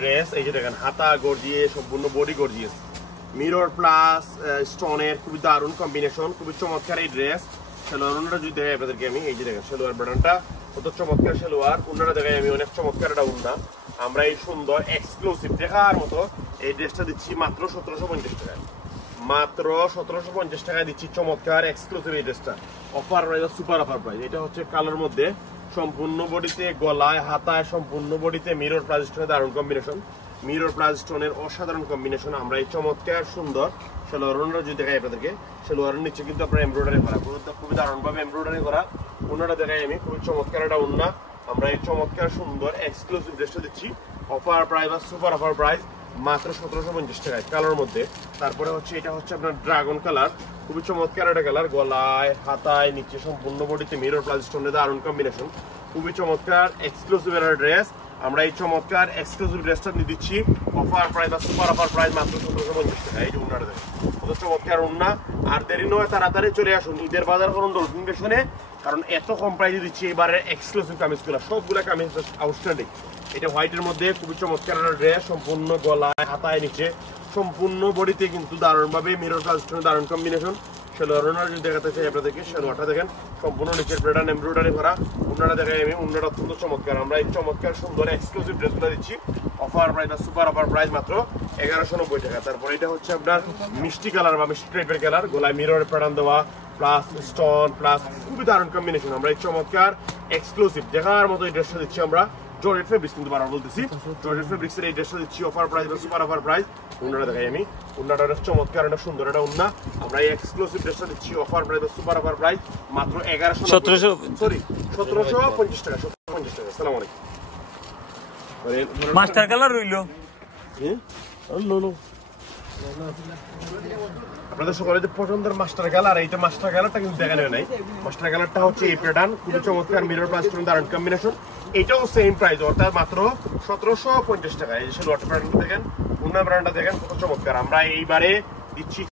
dress এই যে দেখেন হাতা গর্জিয়াস সম্পূর্ণ বডি গর্জিয়াস মিরর প্লাস স্টোনের খুবই দারুণ কম্বিনেশন খুবই চমৎকার এই ড্রেস সালোয়ারটা যদি দেখাই আপনাদেরকে আমি এই যে দেখেন সালোয়ার বাটনটা কত চমৎকার সালোয়ার উন্নাটা দেখাই আমি অনেক চমৎকার একটা উন্না আমরা এই সুন্দর এক্সক্লুসিভ দেখার মতো এই ড্রেসটা দিচ্ছি মাত্র 1750 টাকায় মাত্র 1750 টাকায় দিচ্ছি চমৎকার এক্সক্লুসিভ এই ড্রেসটা offer price super offer price এটা হচ্ছে কালার মধ্যে সম্পূর্ণ বডিতে গলায় হাতায় সম্পূর্ণ বডিতে মিরর প্লাস স্টোনের দারুণ কম্বিনেশন মিরর প্লাস স্টোনের অসাধারণ কম্বিনেশন আমরা এই চমৎকার সুন্দর সালোয়ারটা যদি দেখাই আপনাদেরকে সালোয়ারের নিচে কিন্তু আপনার এমব্রয়ডারি করা খুবই দারুণ ভাবে এমব্রয়ডারি করা ওনাটা দেখাই আমি খুবই চমৎকার একটা ওন্না আমরা এই চমৎকার সুন্দর এক্সক্লুসিভ ড্রেসটা দিচ্ছি অফার প্রাইস বা সুপার অফার প্রাইস মাত্র 1750 টাকায় কালার মধ্যে তারপরে হচ্ছে এটা হচ্ছে আপনার ড্রাগন কালার খুবই চমৎকার একটা কালার গলায় হাতায় নিচে সম্পূর্ণ বডিতে মিরর প্লাস স্টোনের দারুণ কম্বিনেশন খুবই চমৎকার এক্সক্লুসিভ একটা ড্রেস আমরা এই চমৎকার এক্সক্লুসিভ ড্রেসটা নিয়ে দিচ্ছি অফার প্রাইস বা সুপার অফার প্রাইস মাত্র 1750 টাকা এই যে উন্নাটা দেখেন কত চমৎকার উন্না আর দেরি নয় তাড়াতাড়ি চলে আসুন ঈদের বাজার করুন ডলফিন ফ্যাশনে কারণ এত কম প্রাইসে দিচ্ছি এবারে এক্সক্লুসিভ কামিজগুলো সবগুলো কামিজ আউটস্ট্যান্ডিং এটা হোয়াইটের মধ্যে খুবই চমৎকার একটা ড্রেস সম্পূর্ণ গলায় হাতায় নিচে সম্পূর্ণ বডিতে কিন্তু দারুণ ভাবে মিরর প্লাস স্টোনের দারুণ কম্বিনেশন সালোয়ার যদি দেখাতে চাই আপনাদেরকে সালোয়ারটা দেখেন সম্পূর্ণ নিচের প্যাটার্ন এমব্রয়ডারি করা উন্নাটা দেখাই আমি উন্নাটা অত্যন্ত চমৎকার আমরা এই চমৎকার সুন্দর এক্সক্লুসিভ ড্রেসগুলো দিচ্ছি অফার প্রাইস বা সুপার অফার প্রাইস মাত্র 1190 টাকা তারপর এটা হচ্ছে আপনার মিষ্টি কালার বা মিষ্টি টাইপের কালার গলায় মিররের প্যাটার্ন দেওয়া প্লাস স্টোন প্লাস খুবই দারুণ কম্বিনেশন আমরা এই চমৎকার এক্সক্লুসিভ দেখার মতো এই ড্রেসটা দিচ্ছি আমরা জর্জেট ফেব্রিক্স কিন্তু বারবার বলতেছি জর্জেট ফেব্রিক্সের এই ড্রেসটা দিচ্ছি অফার প্রাইস বা সুপার অফার প্রাইস উন্নাটা দেখাই আমি উন্নাটা অনেক চমৎকার একটা সুন্দর একটা উন্না আমরা এই এক্সক্লুসিভ ড্রেসটা দিচ্ছি অফার প্রাইস বা সুপার অফার প্রাইস মাত্র 1750 টাকা 1750 টাকা আসসালামু আলাইকুম মাস্টার কালার রইলো আপনাদের সকলের পছন্দের মাস্টার কালার এইটা মাস্টার কালারটা কিন্তু দেখা নেবে নাই মাস্টার কালারটা হচ্ছে এই প্যাটার্ন খুবই চমৎকার মিরর প্লাস স্টোন দারুণ কম্বিনেশন এটাও সেম প্রাইস অর্থাৎ মাত্র 1750 টাকা এই যে ওয়াটার প্যাটার্নটা দেখেন উন্না ব্র্যান্ডটা দেখেন কত চমৎকার আমরা এইবারে দিচ্ছি